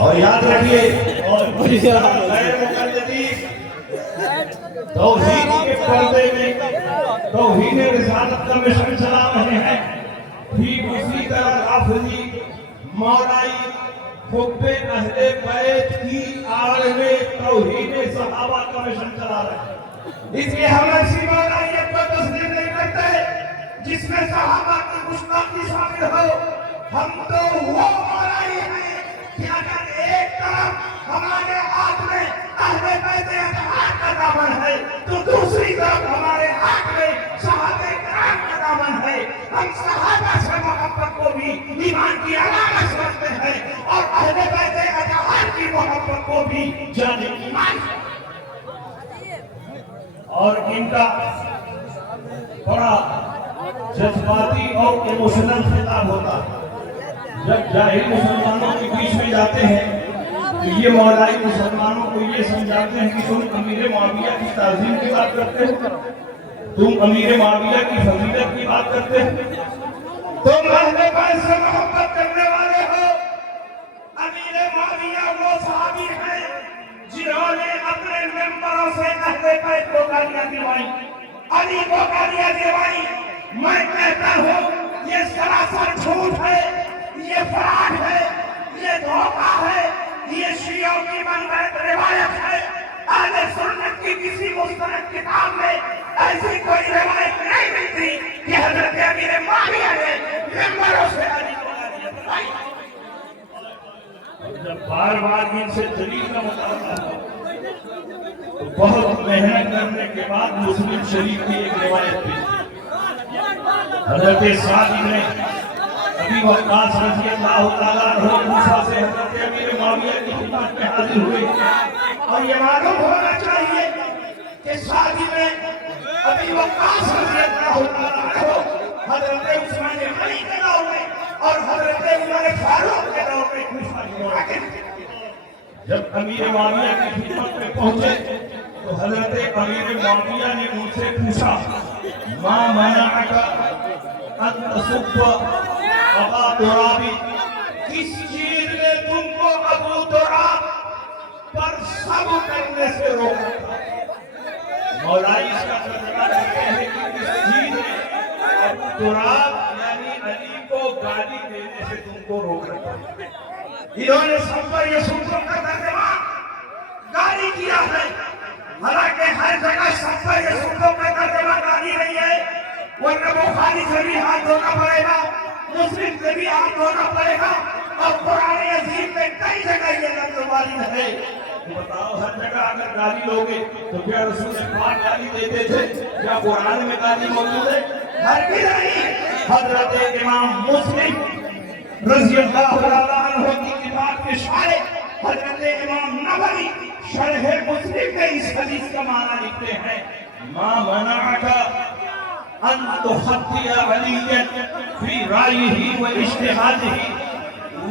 اور یاد رکھیے غیر مقلدین توحید کے پردے میں توحید رسالت کا مشن چلا رہے ہیں، ٹھیک اسی طرح رافضی مولائی حب اہل بیت کی آڑ میں توحید صحابہ کا مشن چلا رہے ہیں۔ اس لیے ہم ایسی مولائیت کو تسلیم نہیں کرتے جس میں صحابہ کی گستاخی شامل ہو۔ ہم تو وہ مولائی ہیں کہ اگر ایک طرف ہمارے ہاتھ میں اہل بیت اتحاد کا دامن ہے تو دوسری طرف ہمارے ہاتھ میں صحابہ کرام کا دامن ہے۔ ہم صحابہ سے محبت کو بھی ایمان کی علامت سمجھتے ہیں اور اہل بیت اتحاد کی محبت کو بھی جان ایمان اور ان کا بڑا جذباتی اور ایموشنل خطاب ہوتا ہے۔ جب جاہل مسلمانوں کے بیچ میں جاتے ہیں تو یہ مولائی مسلمانوں کو یہ سمجھاتے ہیں کہ تم امیر معاویہ کی تعظیم کی بات کرتے ہو، تم امیر معاویہ کی فضیلت کی بات کرتے ہو، تم اہل بیت سے محبت کرنے والے ہو۔ امیر معاویہ وہ صحابی ہیں جنہوں نے اپنے ممبروں سے اہل بیت کو گالیاں دلوائی، علی کو گالیاں دلوائی۔ میں کہتا ہوں یہ سراسر جھوٹ ہے، یہ فراڈ ہے، یہ دھوکہ ہے، یہ شیعوں کی منگت روایت ہے۔ اہل سنت کی کسی مستند کتاب میں ایسی کوئی روایت نہیں ملتی کہ حضرت امیر معاویہ نے ممبروں سے علی کو گالیاں دلوائی۔ جب بار بار ان سے دلیل کا مطالبہ ہوا تو بہت محنت کرنے کے بعد مسلم شریف کی ایک روایت تھی، حضرت سعد بن ابی وقاص رضی اللہ تعالیٰ عنہ کوفہ سے حضرت امیر معاویہ کی خدمت میں حاضر ہوئے، اور یہ معلوم ہونا چاہیے کہ سعد بن ابی وقاص رضی اللہ تعالیٰ عنہ حضرت عثمان غنی کے دور میں اور حضرت عمر فاروق کے دور میں کوفہ کے حاکم تھے۔ جب امیر معاویہ کی خدمت میں پہنچے تو حضرت امیر معاویہ نے ان سے پوچھا، ما منعک ان تسب ابا تراب، کس چیز نے تم کو ابو تراب پر سب کرنے سے روکا تھا؟ مولائی اس کا ترجمہ کرتے ہیں کہ کس چیز نے ابو تراب یعنی علی کو گالی دینے سے تم کو روکا تھا؟ انہوں نے سب پر یسوع کا ترجمہ گالی کیا ہے، حالانکہ ہر جگہ سب پر یسوع کا ترجمہ گالی نہیں ہے، ورنہ بخاری سے بھی ہاتھ دھونا پڑے گا، مسلم سے بھی ہاتھ دھونا پڑے گا، اور قرآن عظیم میں کئی جگہ یہ لفظ وارد ہے۔ بتاؤ ہر جگہ اگر گالی لوگے تو کیا رسول پاک گالی دیتے تھے؟ کیا قرآن میں گالی موجود ہے؟ ہرگز نہیں۔ حضرت امام مسلم رضی اللہ عنہ کی کتاب کے شارح حضرت امام نووی شرح مسلم میں اس حدیث کا معنی لکھتے ہیں، ما منعک ان تخطی علیاً فی رائیہ و اجتہادہ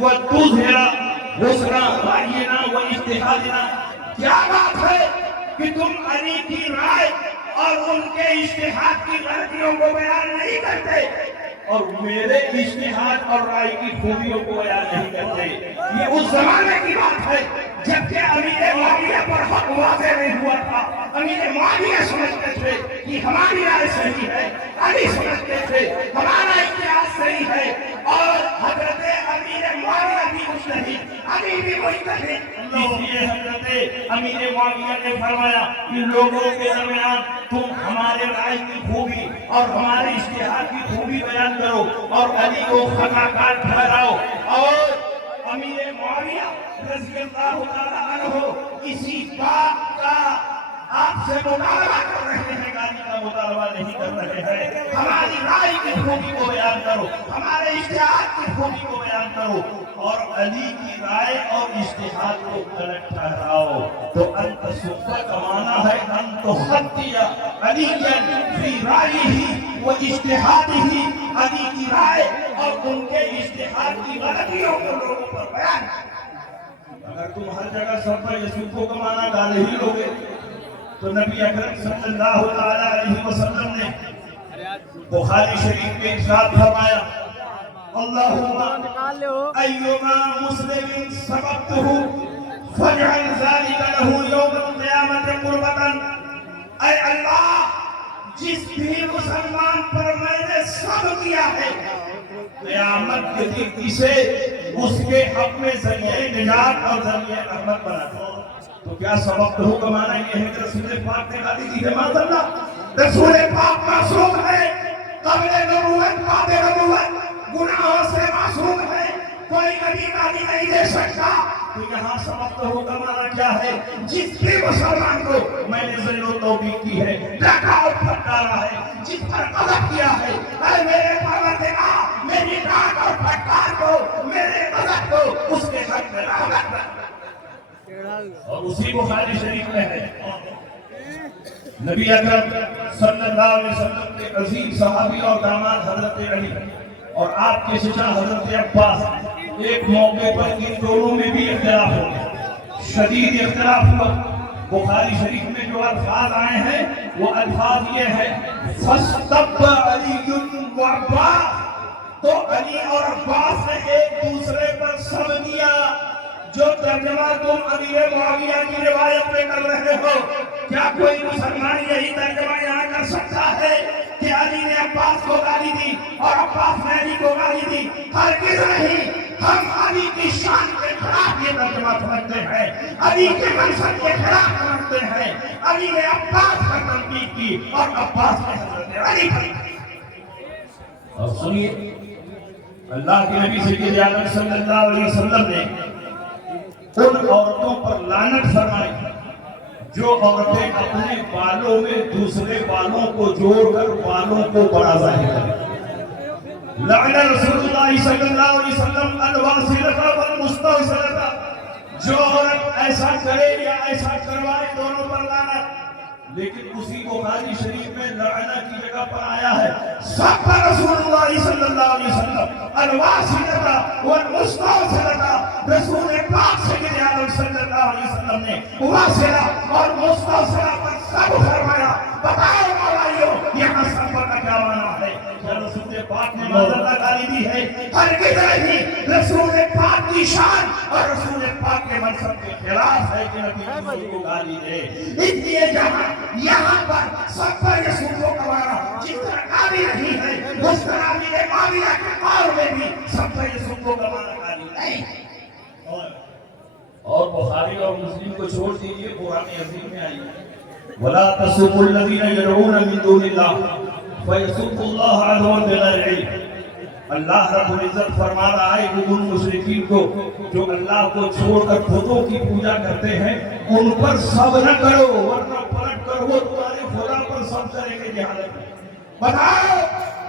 و تظہر حسن رائینا و اجتہادنا۔ کیا بات ہے کہ تم علی کی رائے اور ان کے اجتہاد کی غلطیوں کو بیان نہیں کرتے اور میرے اجتہاد اور رائے کی خوبیوں کو بیان نہیں کرتے؟ یہ اس زمانے کی بات ہے جبکہ امیر معاویہ پر حق واضح نہیں ہوا تھا۔ امیر معاویہ سمجھتے تھے کہ ہماری رائے صحیح ہے، علی سمجھتے تھے ہمارا اجتہاد صحیح ہے، اور حضرت امیر معاویہ بھی مجتہد، علی بھی مجتہد۔ اس لیے حضرت امیر معاویہ نے فرمایا کہ لوگوں کے درمیان تم ہمارے رائے کی خوبی اور ہمارے اجتہاد کی خوبی بیان کرو اور علی کو خطا کار ٹھہراؤ۔ اور امیر معاویہ رضی اللہ تعالیٰ عنہ اسی بات کا آپ سے مطالبہ کر رہے ہیں، گالی کا مطالبہ نہیں کر رہے ہیں۔ ہماری رائے کی خوبی کو بیان کرو، ہمارے اجتہاد کی خوبی کو بیان کرو، اور علی کی رائے اور اجتہاد کو غلط ٹھہراؤ۔ تو انت سبہ کا معنی ہے ان تخطی علیاً فی رائیہ و اجتہادہ، علی کی رائے اور ان کے اجتہاد کی غلطیوں کو لوگوں پر بیان۔ اگر تم ہر جگہ سب پر یسوع کا معنی ڈال ہی لوگے تو نبی اکرم صلی اللہ علیہ وسلم نے بخاری شریف میں ارشاد فرمایا، اللہم ایما مسلم سبقتہ فاجعل ذلك له یوم القیامت قربتا، اے اللہ جس بھی مسلمان پر میں نے صبر کیا ہے قیامت کے دن اسے اس کے حق میں ذریعہ نجات اور ذریعہ رحمت بنا دو۔ تو کیا سبب تو کا معنی یہ ہے کہ رسول پاک نے گالی دی ہے؟ معاذ اللہ، رسول پاک معصوم ہے، قبل نبوت بعد نبوت گناہوں سے معصوم ہے، کوئی نبی گالی نہیں دے سکتا۔ تو یہاں سبب تو کا معنی کیا ہے؟ جس بھی مسلمان کو میں نے ذل و توفیق کی ہے، ڈاکہ اور پھٹکارا ہے، جس پر غضب کیا ہے، اے میرے پروردگار میری ڈاک اور پھٹکار کو، میرے غضب کو اس کے حق میں رحمت کر۔ اور اسی بخاری شریف میں ہے نبی اکرم صلی اللہ علیہ وسلم کے عظیم صحابی اور داماد حضرت علی اور آپ کے چچا حضرت عباس، ایک موقع پر ان دونوں میں بھی اختلاف ہو گیا، شدید اختلاف ہوا۔ بخاری شریف میں جو الفاظ آئے ہیں وہ الفاظ یہ ہیں فَاسْتَبَّ عَلِيٌّ وَعَبَّاسٌ، تو علی اور عباس نے ایک دوسرے پر سب دیا۔ جو ترجمہ تم امیر معاویہ کی روایت میں کر رہے ہو، کیا کوئی مسلمان یہی ترجمہ یہاں کر سکتا ہے کہ علی نے عباس کو گالی دی اور عباس نے علی کو گالی دی؟ ہرگز نہیں۔ ہم علی کی شان کے خلاف یہ ترجمہ سمجھتے ہیں، علی کے منصب کے خلاف سمجھتے ہیں۔ علی نے عباس پر تنقید کی اور عباس نے حضرت علی پر۔ اور سنیے، اللہ کے نبی سید عالم صلی اللہ علیہ وسلم نے ان عورتوں پر لعنت فرمائی جو عورتیں اپنے بالوں میں دوسرے بالوں کو جوڑ کر بالوں کو بڑا ظاہر کریں۔ لعن رسول اللہ صلی اللہ علیہ وسلم الواصلۃ والمستوصلۃ، جو عورت ایسا کرے یا ایسا کروائے دونوں پر لعنت۔ لیکن اسی بخاری شریف میں لعنہ کی جگہ پر آیا ہے سب پر رسول اللہ صلی اللہ علیہ وسلم الواصلۃ والمستوصلۃ، رسول پاک سید عالم صلی اللہ علیہ وسلم نے واصلہ اور مستوصلہ پر سب فرمایا۔ بتاؤ مولائیوں یہاں سب کا کیا معنی ہے؟ کیا رسول پاک نے معذرت گالی دی ہے؟ ہرگز نہیں۔ رسول پاک کی شان اور رسول پاک کے منصب کے خلاف ہے کہ نبی کسی کو گالی دے۔ اس لیے جہاں یہاں پر سب پر رسولوں کا معنی جس طرح گالی نہیں ہے، اس طرح بھی معاویہ کے قول میں بھی سب پر رسولوں کا معنی گالی نہیں ہے۔ اور بخاری اور مسلم کو چھوڑ دیجئے، قرآن عظیم میں آئی وَلَا تَسُبُّوا الَّذِينَ يَدْعُونَ مِن دُونِ اللَّهِ فَيَسُبُّوا اللَّهَ عَدْوًا بِغَيْرِ عِلْمٍ۔ اللہ رب العزت فرما رہا ہے کہ ان مشرکین کو جو اللہ کو چھوڑ کر بتوں کی پوجا کرتے ہیں ان پر سب نہ کرو، ورنہ پلٹ کر وہ تمہارے خدا پر سب کریں گے جہالت میں۔ بتاؤ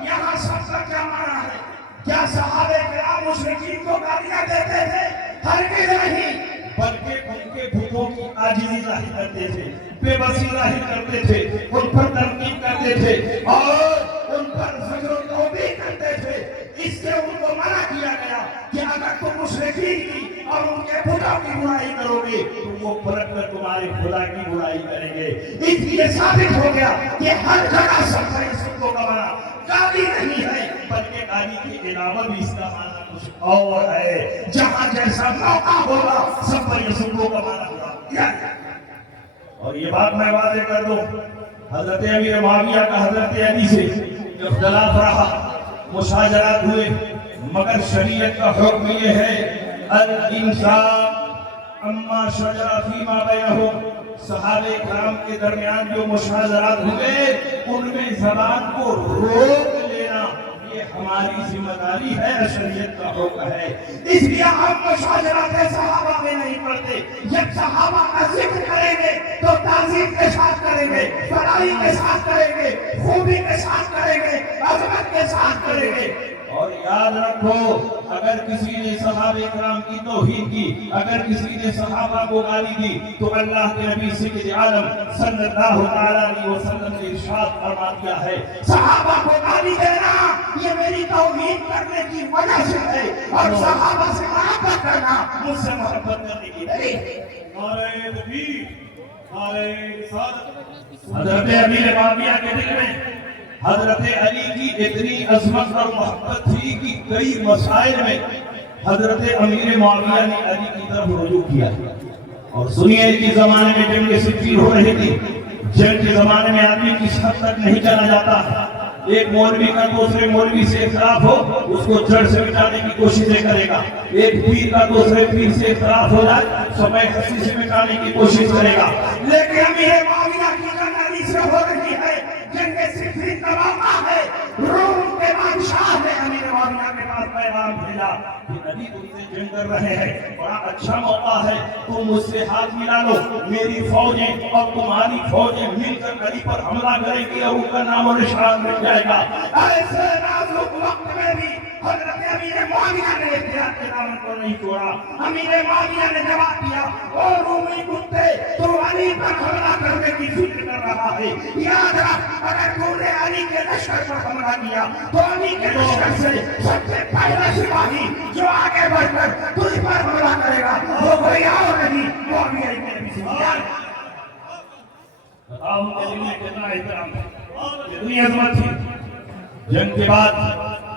یہاں سب کا کیا معنی ہے؟ کیا صحابہ کرام مشرکین کو گالیاں دیتے تھے؟ ہرگز نہیں، بلکہ ان کے بتوں کی عاجزی ظاہر کرتے تھے، بے بسی ظاہر کرتے تھے، ان پر تنقید کرتے تھے اور ان پر زجر و توبیخ کرتے تھے۔ اس سے ان کو منع کیا گیا کہ اگر تم مشرکین کی اور ان کے خدا کی برائی کرو گے تو وہ پلٹ کر تمہارے خدا کی برائی کریں گے۔ اس لیے ثابت ہو گیا کہ ہر جگہ سب پر رسولوں کا معنی گالی نہیں ہے، بلکہ گالی کے علاوہ بھی اس کا معنی کچھ اور ہے۔ جہاں جیسا موقع ہوگا سب پر رسولوں کا معنی کیا ہے۔ اور یہ بات میں واضح کر دوں، حضرت امیر معاویہ کا حضرت علی سے اختلاف رہا، مشاجرات ہوئے، مگر شریعت کا حکم یہ ہے الانصاف اما شجر فیما بینہم۔ صحابہ کرام کے درمیان جو مشاجرات ہوئے ان میں زبان کو روک لینا یہ ہماری ذمہ داری ہے، شریعت کا حکم ہے۔ اس لیے ہم مشاجرات صحابہ میں نہیں پڑھتے۔ جب صحابہ کا ذکر کریں گے تو تعظیم کے ساتھ کریں گے، بڑائی کے ساتھ کریں گے، خوبی کے ساتھ کریں گے، عظمت کے ساتھ کریں گے۔ اور یاد رکھو اگر کسی نے صحابہ کرام کی توہین کی، اگر کسی نے صحابہ کو گالی دی تو اللہ کے نبی سید عالم صلی اللہ علیہ وسلم نے ارشاد فرما دیا ہے صحابہ کو گالی دینا یہ میری توہین کرنے کی وجہ سے ہے، اور صحابہ سے محبت کرنا مجھ سے محبت کرنے کی نہیں۔ نعرہ تکبیر، نعرہ رسالت۔ حضرت امیر معاویہ کے دل میں حضرت علی کی اتنی عظمت اور محبت تھی کہ کئی مسائل میں حضرت امیر معاویہ نے علی کی طرف رجوع کیا. اور سنیے کہ زمانے میں جنگ صفین ہو رہی تھی. جنگ کے زمانے میں آدمی کس حد تک نہیں چلا جاتا. ایک مولوی کا دوسرے مولوی سے اختلاف ہو اس کو جڑ سے مٹانے کی کوششیں کرے گا. ایک پیر کا دوسرے پیر سے اختلاف ہو جائے سبے خسی سے مٹانے کی کوشش کرے گا. لیکن امیر معاویہ کی جنگ علی سے ہو رہی ہے. جنگ صفین کا موقع ہے. روم کے بادشاہ نے امیر معاویہ کے پاس پیغام بھیجا کہ علی تم سے جنگ کر رہے ہیں, بڑا اچھا موقع ہے, تم مجھ سے ہاتھ ملا لو. میری فوجیں اور تمہاری فوجیں مل کر علی پر حملہ کریں گی اور ان کا نام و نشان مٹ جائے گا. ایسے نازک وقت میں بھی حضرت امیر معاویہ نے احتیاط کے دامن کو نہیں چھوڑا. امیر معاویہ نے جواب دیا, او رومی کتے, تو علی پر حملہ کرنے کی فکر کر رہا ہے. یاد رکھ, اگر تو نے علی کے لشکر پر حملہ کیا تو علی کے لشکر سے سب سے پہلا سپاہی جو آگے بڑھ کر تجھ پر حملہ کرے گا وہ کوئی اور نہیں, معاویہ ابن ابی سفیان. بتاؤ ان کے دل میں کتنا احترام تھا, کتنی عظمت تھی. جنگ کے بعد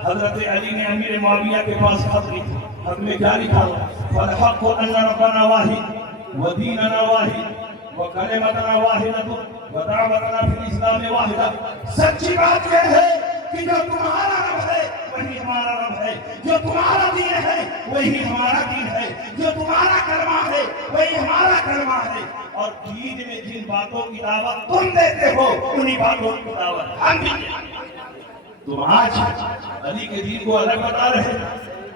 حضرت علی نے امیر معاویہ کے پاس خط لکھا. خط میں کیا لکھا؟ فالحق ان ربنا واحد ودیننا واحد وکلمتنا واحدۃ ودعوتنا فی الاسلام واحدہ. سچی بات یہ ہے کہ جو تمہارا رب ہے وہی ہمارا رب ہے, جو تمہارا دین ہے وہی ہمارا دین ہے, جو تمہارا کلمہ ہے وہی ہمارا کلمہ ہے. اور دین میں جن باتوں کی دعوت تم دیتے ہو انہی باتوں کی دعوت ہم بھی دیتے ہیں. تم آج علی کے دین کو الگ بتا رہے ہیں,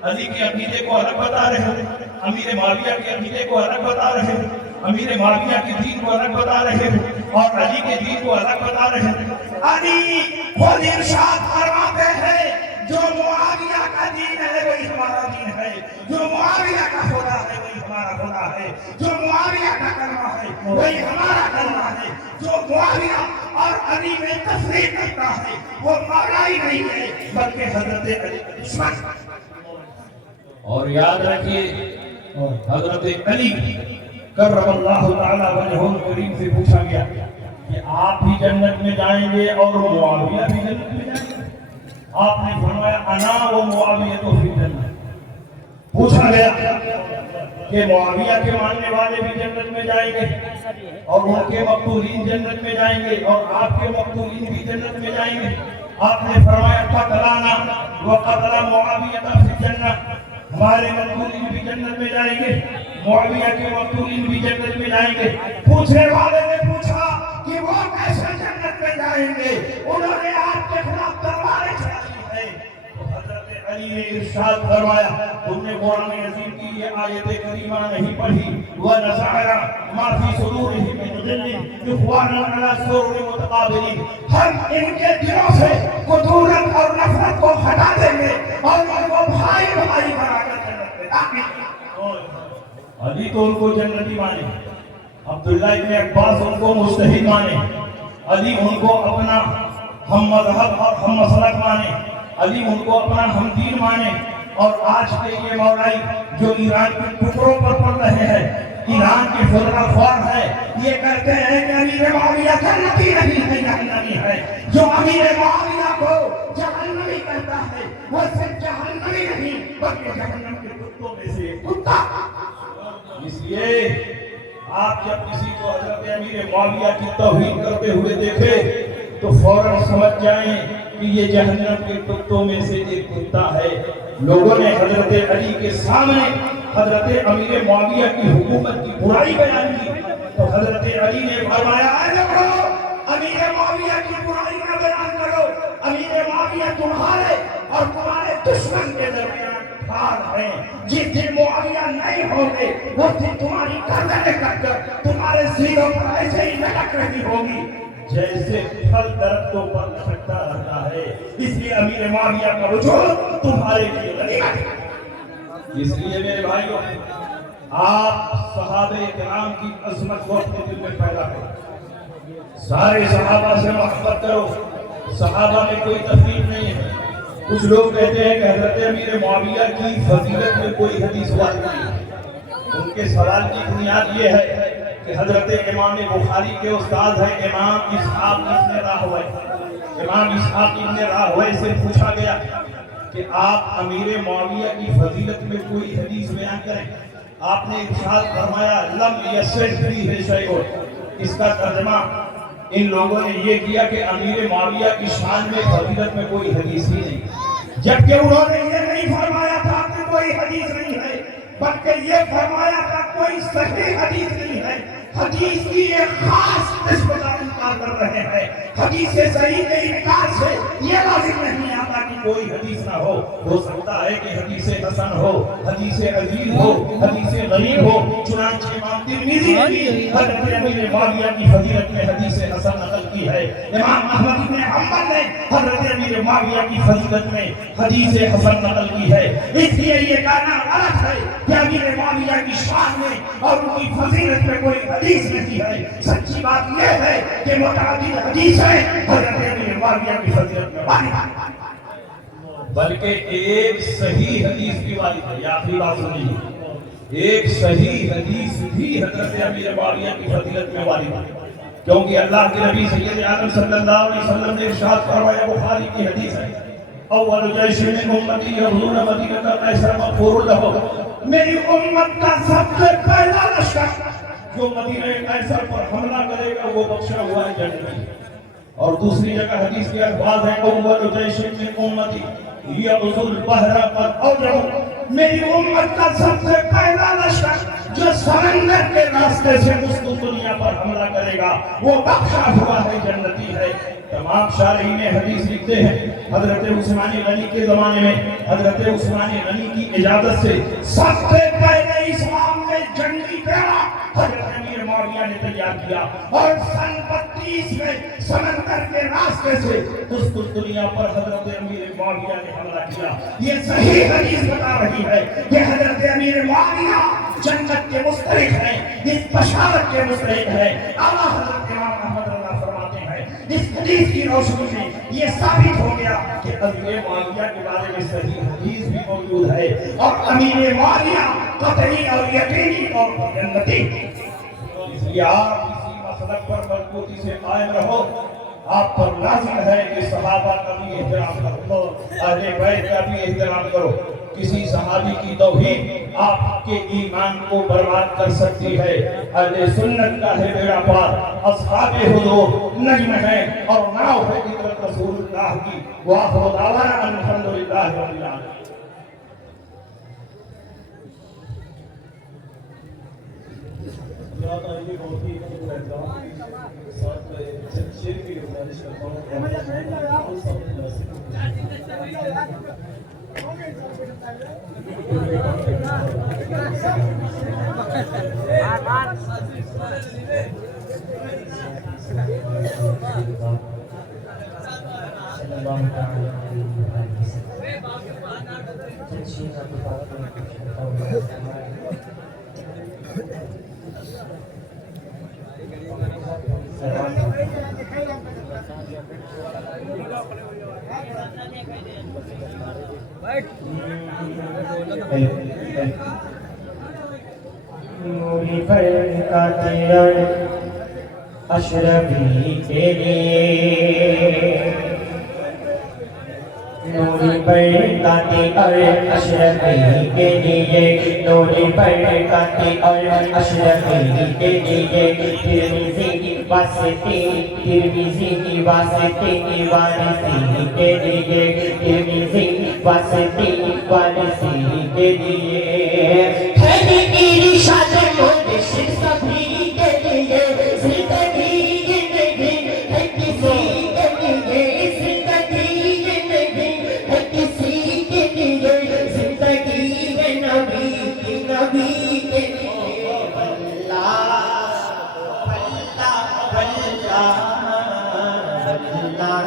علی کے عقیدے کو الگ بتا رہے ہیں, امیر معاویہ کے عقیدے کو الگ بتا رہے ہیں, امیر معاویہ کے دین کو الگ بتا رہے ہیں اور علی کے دین کو الگ بتا رہے ہیں. علی خود ارشاد فرماتے ہیں جو معاویہ کا دین ہے وہی ہمارا دین ہے, جو معاویہ کا خدا ہے وہی ہمارا خدا ہے, جو معاویہ کا کلمہ ہے وہی ہمارا کلمہ ہے. جو معاویہ اور علی میں تفریق کرتا ہے وہ مولا ہی نہیں ہے بلکہ حضرت علی کا دشمن. اور یاد رکھیے حضرت علی کرم اللہ تعالی وجہہ الکریم سے پوچھا گیا کہ آپ بھی جنت میں جائیں گے اور معاویہ بھی جنت میں جائیں گے. آپ نے فرمایا انا و معاویہ تو فی الجنہ. پوچھا گیا کہ معاویہ کے ماننے والے بھی جنت میں جائیں گے اور ان کے مقتولین جنت میں جائیں گے اور آپ کے مقتولین بھی جنت میں جائیں گے. آپ نے فرمایا قتلانا وقتل معاویہ فی الجنہ. ہمارے مقتولین بھی جنت میں جائیں گے, معاویہ کے مقتولین بھی جنت میں جائیں گے. پوچھنے والے نے پوچھا کہ وہ کیسے جنت میں جائیں گے, انہوں نے آپ کے خلاف تلواریں چلائی ہے. تو حضرت علی نے ارشاد فرمایا تم نے قرآن عظیم کی یہ آیت کریمہ نہیں پڑھی, وَنَزَعْنَا مَا فِي صُدُورِهِم مِّنْ غِلٍّ إِخْوَانًا عَلَىٰ سُرُرٍ مُتَقَابِلِينَ. ہم ان کے دلوں سے کدورت اور نفرت کو ہٹا دیں گے اور ان کو بھائی بھائی بنا کر جنت میں داخل. علی تو ان کو جنتی مانے, عبداللہ ابن عباس ان کو مجتہد مانے, علی ان کو اپنا ہم مذہب اور ہم مسلک مانے, علی ان کو اپنا ہم دین مانے. اور آج کے یہ مولائی جو ایران کے ٹکڑوں پر پڑ رہے ہیں, ایران کے فرقہ خوار ہے, یہ کہتے ہیں کہ امیر معاویہ جنتی نہیں ہے جہنمی ہے. جو امیر معاویہ کو جہنمی کہتا ہے وہ صرف جہنمی نہیں بلکہ جہنم کے کتوں میں سے کتا. اس لیے آپ جب کسی کو حضرت امیر معاویہ کی توہین کرتے ہوئے دیکھیں تو فوراً سمجھ جائیں کہ یہ جہنم کے کتوں میں سے ایک کتا ہے. لوگوں نے حضرت علی کے سامنے حضرت امیر معاویہ کی حکومت کی برائی بیان کی تو حضرت علی نے فرمایا اے لوگو امیر معاویہ کی برائی کا بیان کرو, امیر معاویہ تمہارے اور تمہارے دشمن کے درمیان ڈھال ہے. جس دن معاویہ نہیں ہوں گے اس دن تمہاری گردنیں کٹ کر تمہارے سینوں پر ایسے ہی لٹک رہی ہوگی جیسے پھل درختوں پر لٹکتا رہتا ہے. اس لیے امیر معاویہ کا وجود تمہارے لیے غنیمت ہے. اس لیے میرے بھائیوں آپ صحابہ کرام کی عظمت کو اپنے دل میں پیدا کرو, سارے صحابہ سے محبت کرو. صحابہ میں کوئی تفریق نہیں ہے. کچھ لوگ کہتے ہیں کہ حضرت امیر معاویہ کی فضیلت میں کوئی حدیث واضح نہیں ہے. ان کے سوال کی بنیاد یہ ہے کہ حضرت امام بخاری کے استاد ہیں امام اسحاق ابن راہویہ. امام اسحاق ابن راہویہ سے پوچھا گیا کہ آپ امیر معاویہ کی فضیلت میں کوئی حدیث بیان کریں. آپ نے ارشاد فرمایا لم یسر فیہ شیء. اس کا ترجمہ ان لوگوں نے یہ کیا کہ امیر معاویہ کی شان میں فضیلت میں کوئی حدیث ہی نہیں، جبکہ انہوں نے یہ نہیں فرمایا تھا کہ کوئی حدیث نہیں ہے، بلکہ یہ فرمایا تھا کوئی صحیح حدیث نہیں ہے. حدیث کی ایک خاص قسم کا انکار کر رہے ہیں. حدیث صحیح کے انکار سے یہ لازم نہیں آتا کہ کوئی حدیث نہ ہو سکتا ہے کہ حدیث حسن ہو، حدیث عزیز ہو، حدیث غریب ہو. چنانچہ امام ترمذی نے بھی حضرت امیر معاویہ کی فضیلت میں حدیث حسن نقل کی ہے. امام احمد بن حنبل نے حضرت امیر معاویہ کی فضیلت میں حدیث حسن نقل کی ہے. اس لیے یہ کہنا غلط ہے کہ امیر معاویہ کی شان میں اور ان کی فضیلت میں کوئی حدیث نہیں ہے. سچی بات یہ ہے کہ متعدد حدیث ہے حضرت امیر معاویہ کی فضیلت میں وارد ہے، بلکہ ایک صحیح حدیث بھی وارد ہے. یہ آخری بات سنیے، ایک صحیح حدیث بھی حضرت امیر معاویہ کی فضیلت میں وارد ہے، کیونکہ اللہ کے نبی سید عالم صلی اللہ علیہ وسلم نے ارشاد فرمایا، بخاری کی حدیث ہے، اول جیش من امتی یغزون مدینہ قیصر مغفور لہ. میری امت کا سب سے پہلا لشکر جو مدینہ قیصر پر حملہ کرے گا وہ بخشا ہوا ہے جنتی. اور دوسری جگہ حدیث کے الفاظ ہیں، اول جیش من امتی یغزو البحر قد اوجبوا. میری امت کا سب سے پہلا لشکر جو سمندر کے راستے سے اس دنیا پر حملہ کرے گا وہ بخشا ہوا ہے، جنتی ہے. تمام شارحین حدیث لکھتے ہیں حضرت عثمان غنی کے زمانے میں حضرت عثمان غنی کی اجازت سے سب سے پہلے اسلام میں جنگی بیڑا حضرت امیر معاویہ نے تیار کیا، اور سن 32 میں سمندر کے راستے سے اس دنیا پر حضرت امیر معاویہ نے حملہ کیا. یہ صحیح حدیث بتا رہی ہے کہ حضرت امیر معاویہ جنت کے مستحق ہیں، اس بشارت کے مستحق ہیں. اعلیٰ حضرت امام احمد اللہ فرماتے ہیں اس حدیث کی روشنی میں یہ ثابت ہو گیا کہ امیر معاویہ کے بارے میں صحیح حدیث بھی موجود ہے، اور امیر معاویہ قطعی اور یقینی طور پر جنتی. اس لیے آپ اسی مسلک پر مضبوطی سے قائم رہو. آپ پر لازم ہے کہ صحابہ کا بھی احترام کرو، اہل بیت کا بھی احترام کرو. کسی صحابی کی توہین آپ کے ایمان کو برباد کر سکتی ہے. اہل سنت کا ہے بیڑا پار، اصحاب حضور نجم ہے اور ناؤ ہے عطرت رسول اللہ کی. وآخر دعوانا الحمدللہ رب العالمین. یاد آئیے بہت ہی ساتھ میں شیر کی گزارش کرتا ہوں. نوری برکات اشرفی کے لیے، نوری برکات اشرفی کے لیے، نوری برکات اشرفی کے لیے. ترمذی کی واسطے، ترمذی کی واسطے کی وارثی کے لیے، ترمذی واسطے وارثی کے لیے. ارشاد مرشد سبھی کے لیے، زندگی نہیں ہے کسی کے لیے، زندگی نہیں ہے کسی کے لیے، زندگی ہے نبی کی، نبی کے لیے. اللہ اللہ اللہ اللہ اللہ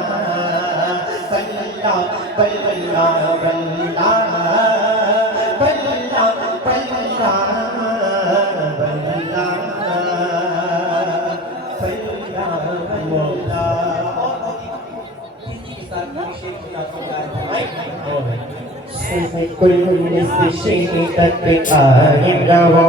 کل سے شدت قائم رہو،